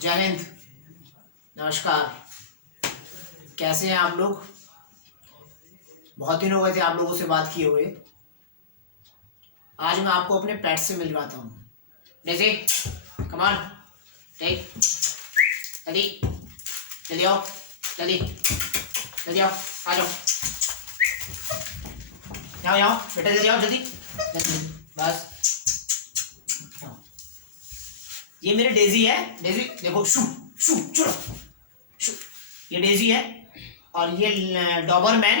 जय हिंद। नमस्कार। कैसे हैं आप लोग? बहुत दिन हो गए थे आप लोगों से बात किए हुए। आज मैं आपको अपने पेट से मिलवाता हूँ। डेज़ी, कम ऑन, टेक, जल्दी जल्दी आओ, जल्दी जल्दी आओ, आ जाओ, यहाँ आओ बेटा, जल्दी आओ, जल्दी बस। ये मेरे डेज़ी है। डेज़ी देखो, शू शू चलो शू। ये डेज़ी है और ये Doberman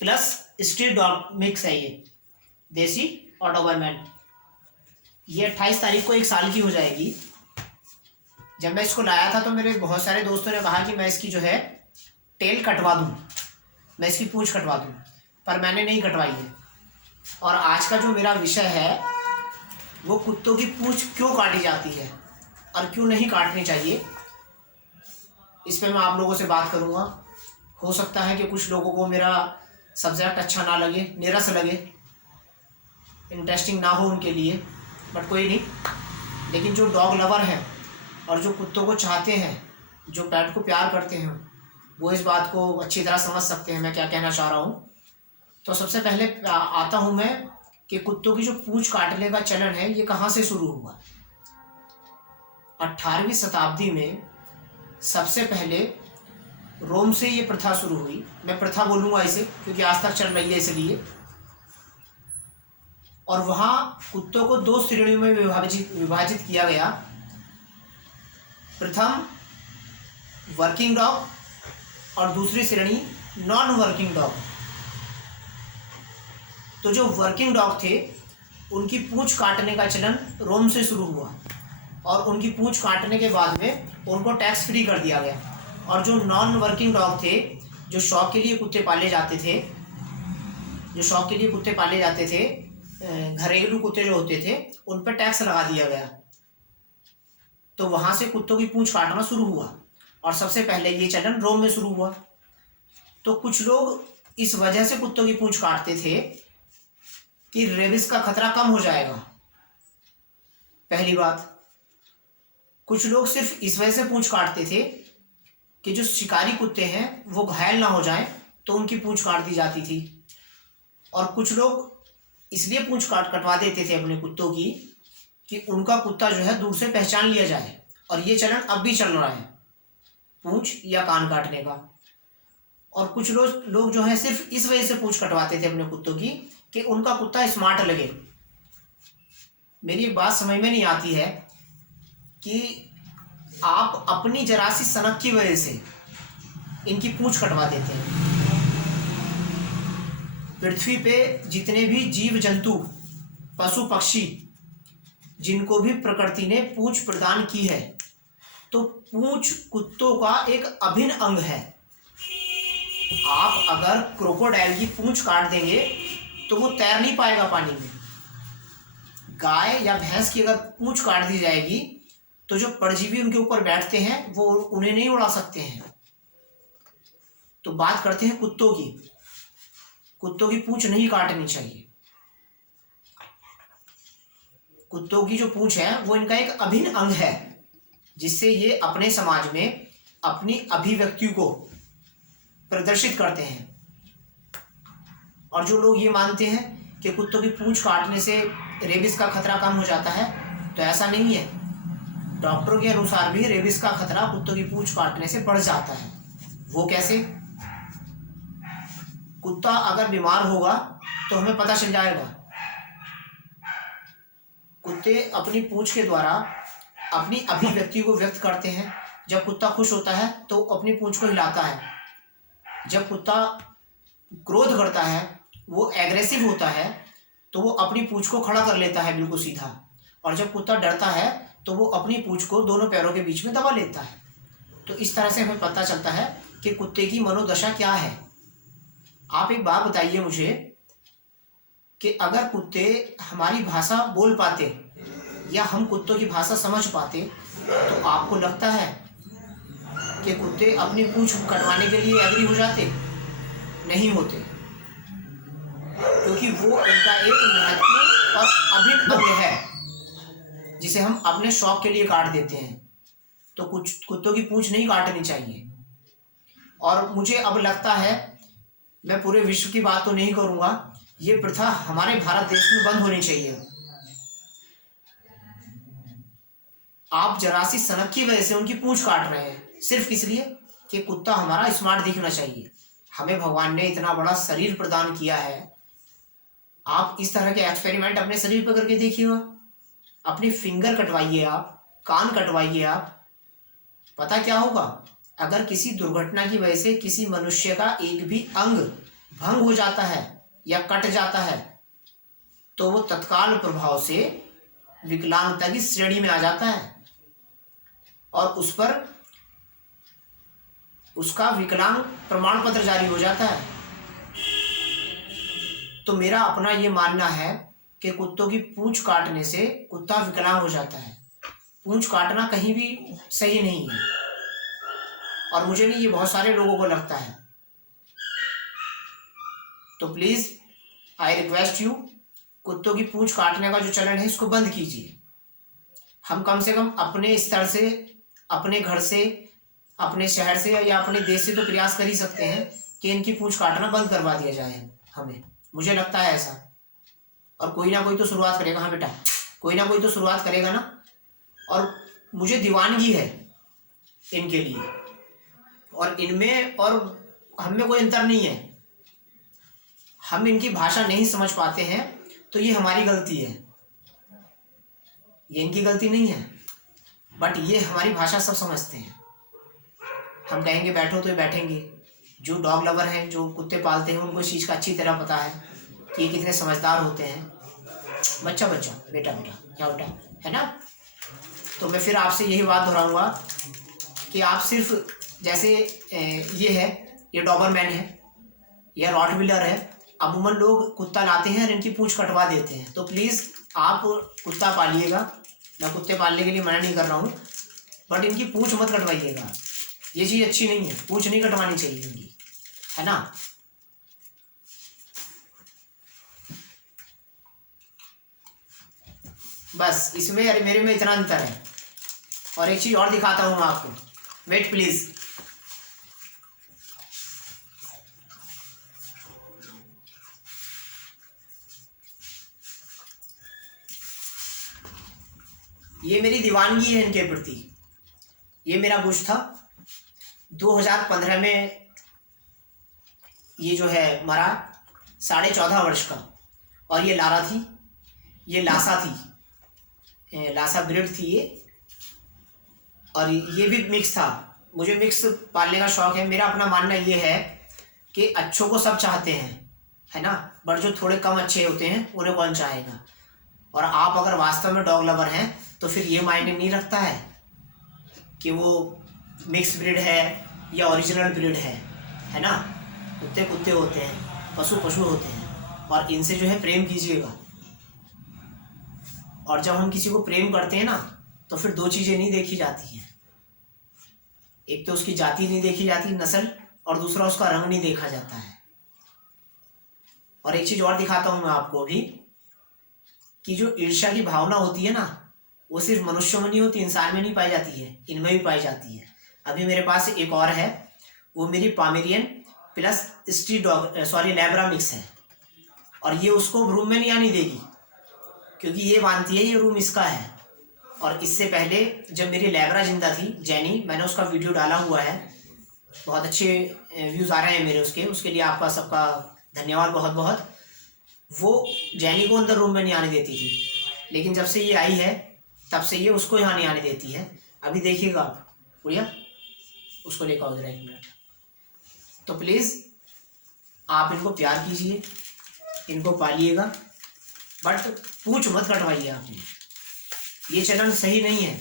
plus street dog mix है। ये देसी और डॉबरमैन। ये 28 तारीख को 1 साल की हो जाएगी। जब मैं इसको लाया था तो मेरे बहुत सारे दोस्तों ने कहा कि मैं इसकी जो है टेल कटवा दूं, मैं इसकी पूंछ कटवा दूं, पर मैंने नहीं कटवाई है। और आज का जो मेरा विषय है वो कुत्तों की पूंछ क्यों काटी जाती है और क्यों नहीं काटनी चाहिए, इस पर मैं आप लोगों से बात करूंगा। हो सकता है कि कुछ लोगों को मेरा सब्जेक्ट अच्छा ना लगे, नीरस लगे, इंटरेस्टिंग ना हो उनके लिए, बट कोई नहीं। लेकिन जो डॉग लवर हैं और जो कुत्तों को चाहते हैं, जो पेट को प्यार करते हैं, वो इस बात को अच्छी तरह समझ सकते हैं मैं क्या कहना चाह रहा हूँ। तो सबसे पहले आता हूँ मैं कि कुत्तों की जो पूंछ काटने का चलन है ये कहाँ से शुरू हुआ। 18वीं शताब्दी में सबसे पहले रोम से ये प्रथा शुरू हुई। मैं प्रथा बोलूँगा इसे क्योंकि आज तक चल रही है इसलिए। और वहाँ कुत्तों को 2 श्रेणियों में विभाजित किया गया। प्रथम वर्किंग डॉग और दूसरी श्रेणी नॉन वर्किंग डॉग। तो जो वर्किंग डॉग थे उनकी पूंछ काटने का चलन रोम से शुरू हुआ और उनकी पूंछ काटने के बाद में उनको टैक्स फ्री कर दिया गया। और जो नॉन वर्किंग डॉग थे, जो शौक के लिए कुत्ते पाले जाते थे, घरेलू कुत्ते जो होते थे, उन पर टैक्स लगा दिया गया। तो वहाँ से कुत्तों की पूंछ काटना शुरू हुआ और सबसे पहले ये चलन रोम में शुरू हुआ। तो कुछ लोग इस वजह से कुत्तों की पूंछ काटते थे कि रेबिस का खतरा कम हो जाएगा, पहली बात। कुछ लोग सिर्फ इस वजह से पूंछ काटते थे कि जो शिकारी कुत्ते हैं वो घायल ना हो जाएं, तो उनकी पूंछ काट दी जाती थी। और कुछ लोग इसलिए पूंछ कटवा देते थे अपने कुत्तों की कि उनका कुत्ता जो है दूर से पहचान लिया जाए। और ये चलन अब भी चल रहा है, पूंछ या कान काटने का। और कुछ लोग जो है सिर्फ इस वजह से पूंछ कटवाते थे अपने कुत्तों की कि उनका कुत्ता स्मार्ट लगे। मेरी एक बात समझ में नहीं आती है कि आप अपनी जरा सी सनक की वजह से इनकी पूंछ कटवा देते हैं। पृथ्वी पे जितने भी जीव जंतु, पशु पक्षी, जिनको भी प्रकृति ने पूंछ प्रदान की है, तो पूंछ कुत्तों का एक अभिन्न अंग है। आप अगर क्रोकोडाइल की पूंछ काट देंगे तो वो तैर नहीं पाएगा पानी में। गाय या भैंस की अगर पूंछ काट दी जाएगी तो जो परजीवी उनके ऊपर बैठते हैं वो उन्हें नहीं उड़ा सकते हैं। तो बात करते हैं कुत्तों की। कुत्तों की पूंछ नहीं काटनी चाहिए। कुत्तों की जो पूंछ है वो इनका एक अभिन्न अंग है, जिससे ये अपने समाज में अपनी अभिव्यक्ति को प्रदर्शित करते हैं। और जो लोग ये मानते हैं कि कुत्तों की पूंछ काटने से रेबिस का खतरा कम हो जाता है, तो ऐसा नहीं है। डॉक्टरों के अनुसार भी रेबिस का खतरा कुत्तों की पूंछ काटने से बढ़ जाता है। वो कैसे? कुत्ता अगर बीमार होगा तो हमें पता चल जाएगा। कुत्ते अपनी पूंछ के द्वारा अपनी अभिव्यक्ति को व्यक्त करते हैं। जब कुत्ता खुश होता है तो अपनी पूंछ को हिलाता है। जब कुत्ता क्रोध करता है, वो एग्रेसिव होता है, तो वो अपनी पूंछ को खड़ा कर लेता है बिल्कुल सीधा। और जब कुत्ता डरता है तो वो अपनी पूंछ को दोनों पैरों के बीच में दबा लेता है। तो इस तरह से हमें पता चलता है कि कुत्ते की मनोदशा क्या है। आप एक बात बताइए मुझे कि अगर कुत्ते हमारी भाषा बोल पाते या हम कुत्तों की भाषा समझ पाते, तो आपको लगता है कि कुत्ते अपनी पूंछ कटवाने के लिए एग्री हो जाते? नहीं होते, क्योंकि वो उनका एक महत्वपूर्ण और अभिन्न अंग है जिसे हम अपने शौक के लिए काट देते हैं। तो कुछ कुत्तों की पूंछ नहीं काटनी चाहिए। और मुझे अब लगता है, मैं पूरे विश्व की बात तो नहीं करूंगा, ये प्रथा हमारे भारत देश में बंद होनी चाहिए। आप जरा सी सनक की वजह से उनकी पूंछ काट रहे हैं, सिर्फ इसलिए कि कुत्ता हमारा स्मार्ट दिखना चाहिए। हमें भगवान ने इतना बड़ा शरीर प्रदान किया है, आप इस तरह के एक्सपेरिमेंट अपने शरीर पर करके देखिएगा। अपनी फिंगर कटवाइए, आप कान कटवाइए, आप पता क्या होगा। अगर किसी दुर्घटना की वजह से किसी मनुष्य का एक भी अंग भंग हो जाता है या कट जाता है, तो वो तत्काल प्रभाव से विकलांगता की श्रेणी में आ जाता है और उस पर उसका विकलांग प्रमाण पत्र जारी हो जाता है। तो मेरा अपना ये मानना है कि कुत्तों की पूंछ काटने से कुत्ता विकलांग हो जाता है। पूंछ काटना कहीं भी सही नहीं है, और मुझे नहीं, ये बहुत सारे लोगों को लगता है। तो प्लीज आई रिक्वेस्ट यू, कुत्तों की पूंछ काटने का जो चलन है इसको बंद कीजिए। हम कम से कम अपने स्तर से, अपने घर से, अपने शहर से या अपने देश से तो प्रयास कर ही सकते हैं कि इनकी पूंछ काटना बंद करवा दिया जाए। हमें, मुझे लगता है ऐसा। और कोई ना कोई तो शुरुआत करेगा। हाँ बेटा, कोई ना कोई तो शुरुआत करेगा ना। और मुझे दीवानगी है इनके लिए, और इनमें और हम में कोई अंतर नहीं है। हम इनकी भाषा नहीं समझ पाते हैं तो ये हमारी गलती है, ये इनकी गलती नहीं है। बट ये हमारी भाषा सब समझते हैं। हम कहेंगे बैठो तो ये बैठेंगे। जो डॉग लवर हैं, जो कुत्ते पालते हैं, उनको इस चीज़ का अच्छी तरह पता है कि ये कितने समझदार होते हैं। बच्चा बच्चा, बेटा बेटा, क्या बेटा, है ना। तो मैं फिर आपसे यही बात दोहराऊंगा कि आप सिर्फ जैसे ये है, ये डॉबरमैन है या रॉटविलर है, अमूमन लोग कुत्ता लाते हैं और इनकी पूंछ कटवा देते हैं। तो प्लीज़ आप कुत्ता पालिएगा, मैं कुत्ते पालने के लिए मना नहीं कर रहा हूँ, बट इनकी पूंछ मत कटवाइएगा। ये चीज़ अच्छी नहीं है, पूंछ नहीं कटवानी चाहिए इनकी, है ना। बस इसमें अरे मेरे में इतना अंतर है। और एक चीज़ और दिखाता हूँ आपको, वेट प्लीज़। ये मेरी दीवानगी है इनके प्रति। ये मेरा बुश था 2015 में, ये जो है मरा 14.5 वर्ष का। और ये लारा थी, ये लासा थी, लासा ब्रीड थी ये। और ये भी मिक्स था। मुझे मिक्स पालने का शौक है। मेरा अपना मानना ये है कि अच्छों को सब चाहते हैं, है ना, बट जो थोड़े कम अच्छे होते हैं उन्हें कौन चाहेगा। और आप अगर वास्तव में डॉग लवर हैं तो फिर ये मायने नहीं रखता है कि वो मिक्स ब्रीड है या ओरिजिनल ब्रीड है ना। कुत्ते कुत्ते होते हैं, पशु पशु होते हैं, और इनसे जो है प्रेम कीजिएगा। और जब हम किसी को प्रेम करते हैं ना, तो फिर दो चीज़ें नहीं देखी जाती हैं। एक तो उसकी जाति नहीं देखी जाती, नस्ल, और दूसरा उसका रंग नहीं देखा जाता है। और एक चीज़ और दिखाता हूँ मैं आपको अभी, कि जो ईर्ष्या की भावना होती है ना, वो सिर्फ मनुष्यों में नहीं होती, इंसान में नहीं पाई जाती है, इनमें भी पाई जाती है। अभी मेरे पास एक और है, वो मेरी Pomeranian plus street dog, sorry labra mix है। और ये उसको रूम में नहीं आने देगी, क्योंकि ये मानती है ये रूम इसका है। और इससे पहले जब मेरी लैब्रा जिंदा थी, जैनी, मैंने उसका वीडियो डाला हुआ है, बहुत अच्छे व्यूज़ आ रहे हैं मेरे उसके लिए आपका सबका धन्यवाद बहुत बहुत। वो जैनी को अंदर रूम में नहीं आने देती थी, लेकिन जब से ये आई है तब से ये उसको यहाँ नहीं आने देती है। अभी देखिएगा आप, बढ़िया, उसको लेकर आओ जरा 1 मिनट। तो प्लीज़ आप इनको प्यार कीजिए, इनको पालिएगा, बट पूंछ मत कटवाइए आपने। ये चलन सही नहीं है,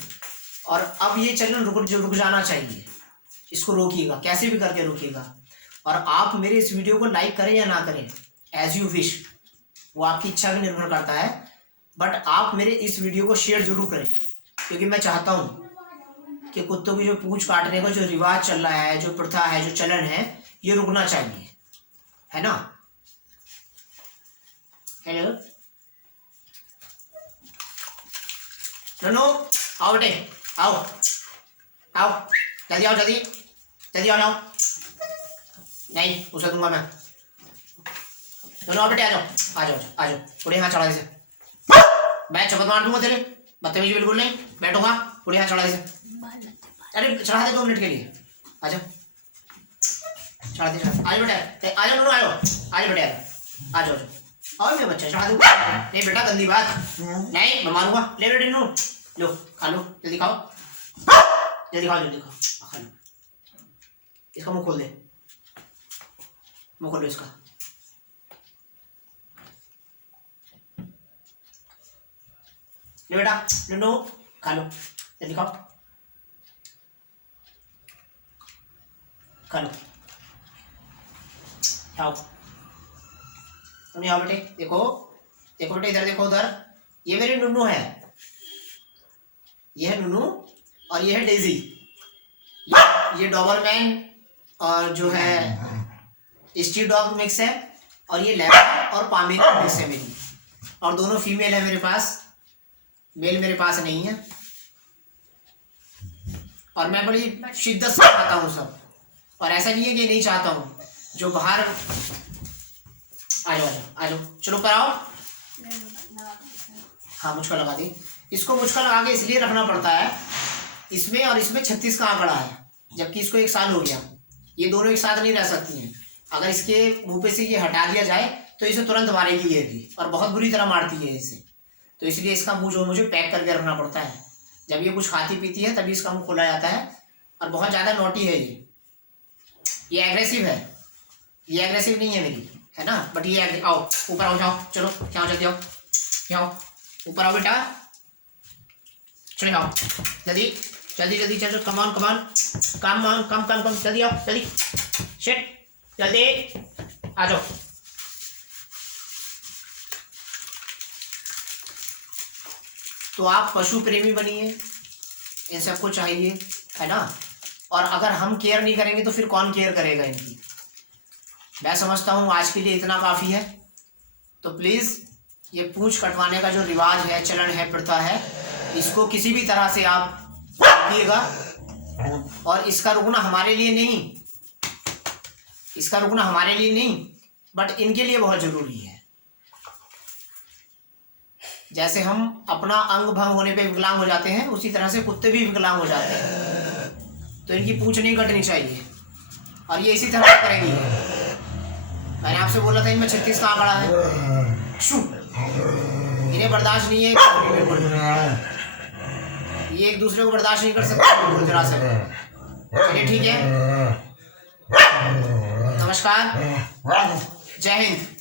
और अब ये चलन रुक जाना चाहिए। इसको रोकिएगा, कैसे भी करके रोकिएगा। और आप मेरे इस वीडियो को लाइक करें या ना करें, एज यू विश, वो आपकी इच्छा भी निर्भर करता है। बट आप मेरे इस वीडियो को शेयर जरूर करें, क्योंकि मैं चाहता हूँ कि कुत्तों की जो पूंछ काटने का जो रिवाज चल रहा है, जो प्रथा है, जो चलन है, ये रुकना चाहिए, है ना। हेलो ननो, आओ बेटे, आओ आओ जल्दी आओ, जल्दी जल्दी आओ, जाओ। नहीं उसे दूंगा मैं। दोनों आओ बेटे, आ जाओ आ जाओ आ जाओ। पूरे हाथ चढ़ा इसे, मैं चपत मार दूंगा तेरे, बदतमीजी बिल्कुल नहीं। बैठूंगा, पूरे हाथ चढ़ा इसे। अरे चढ़ा दे 2 मिनट के लिए, आ जाओ चढ़ा दे। आज बेटा आ जाओ, दोनों आ जाओ, आज बेटे आ जाओ। और मेरा बच्चा चढ़ा दूंगा। नहीं बेटा गंदी बात नहीं, मैं मारूंगा। ले बेटे नू, लो खा लो, जल्दी खाओ, जल्दी खाओ, जल्दी खाओ, खा लो। इसका मुंह खोल दे, मुंह खोलो इसका। ले बेटा नन्नू, खा लो, जल्दी खाओ, खा लो, खाओ। आओ बेटे, देखो देखो बेटे, इधर देखो, उधर। ये मेरी नुन्नू है, ये है नुन्नू और ये है डेजी। ये डॉबरमैन और जो है स्ट्रीट डॉग मिक्स है, और ये लैब्राडोर और पामेरियन मिक्स है मेरी। और दोनों फीमेल है मेरे पास, मेल मेरे पास नहीं है। और मैं बड़ी शिद्दत से चाहता हूँ सब, और ऐसा नहीं है कि नहीं चाहता हूँ। जो बाहर आ जाओ आ जाओ, चलो ऊपर आओ। हाँ मुझको लगा दी, इसको मुझको लगा के इसलिए रखना पड़ता है, इसमें और इसमें 36 का आंकड़ा है, जबकि इसको 1 साल हो गया। ये दोनों एक साथ नहीं रह सकती हैं। अगर इसके मुंह पे से ये हटा दिया जाए तो इसे तुरंत मारेगी ये भी, और बहुत बुरी तरह मारती है इसे। तो इसलिए इसका मुंह जो मुझे पैक करके रखना पड़ता है। जब ये कुछ खाती पीती है तभी इसका मुंह खोला जाता है। और बहुत ज़्यादा नोटी है ये एग्रेसिव है, ये एग्रेसिव नहीं है मेरी, है ना। बट ये आओ ऊपर आओ, जाओ चलो, यहाँ जल्दी आओ, यहाँ ऊपर आओ बेटा, चलो आओ जल्दी जल्दी जल्दी, चलो कमान कमान, कम जल्दी आओ, जल्दी शिट, जल्दी आ जाओ। तो आप पशु प्रेमी बनिए, इन सबको चाहिए, है ना। और अगर हम केयर नहीं करेंगे तो फिर कौन केयर करेगा इनकी। मैं समझता हूँ आज के लिए इतना काफ़ी है। तो प्लीज़ ये पूंछ कटवाने का जो रिवाज है, चलन है, प्रथा है, इसको किसी भी तरह से आप रोकिएगा। और इसका रुकना हमारे लिए नहीं, इसका रुकना हमारे लिए नहीं, बट इनके लिए बहुत ज़रूरी है। जैसे हम अपना अंग भंग होने पे विकलांग हो जाते हैं, उसी तरह से कुत्ते भी विकलांग हो जाते हैं। तो इनकी पूंछ नहीं कटनी चाहिए, और ये इसी तरह करेंगी। मैंने आपसे बोला था इनमें 36 का आंकड़ा है। शू, इन्हें बर्दाश्त नहीं है बिल्कुल, ये एक दूसरे को बर्दाश्त नहीं कर सकते बिल्कुल जरा से। चलिए ठीक है, नमस्कार, जय हिंद।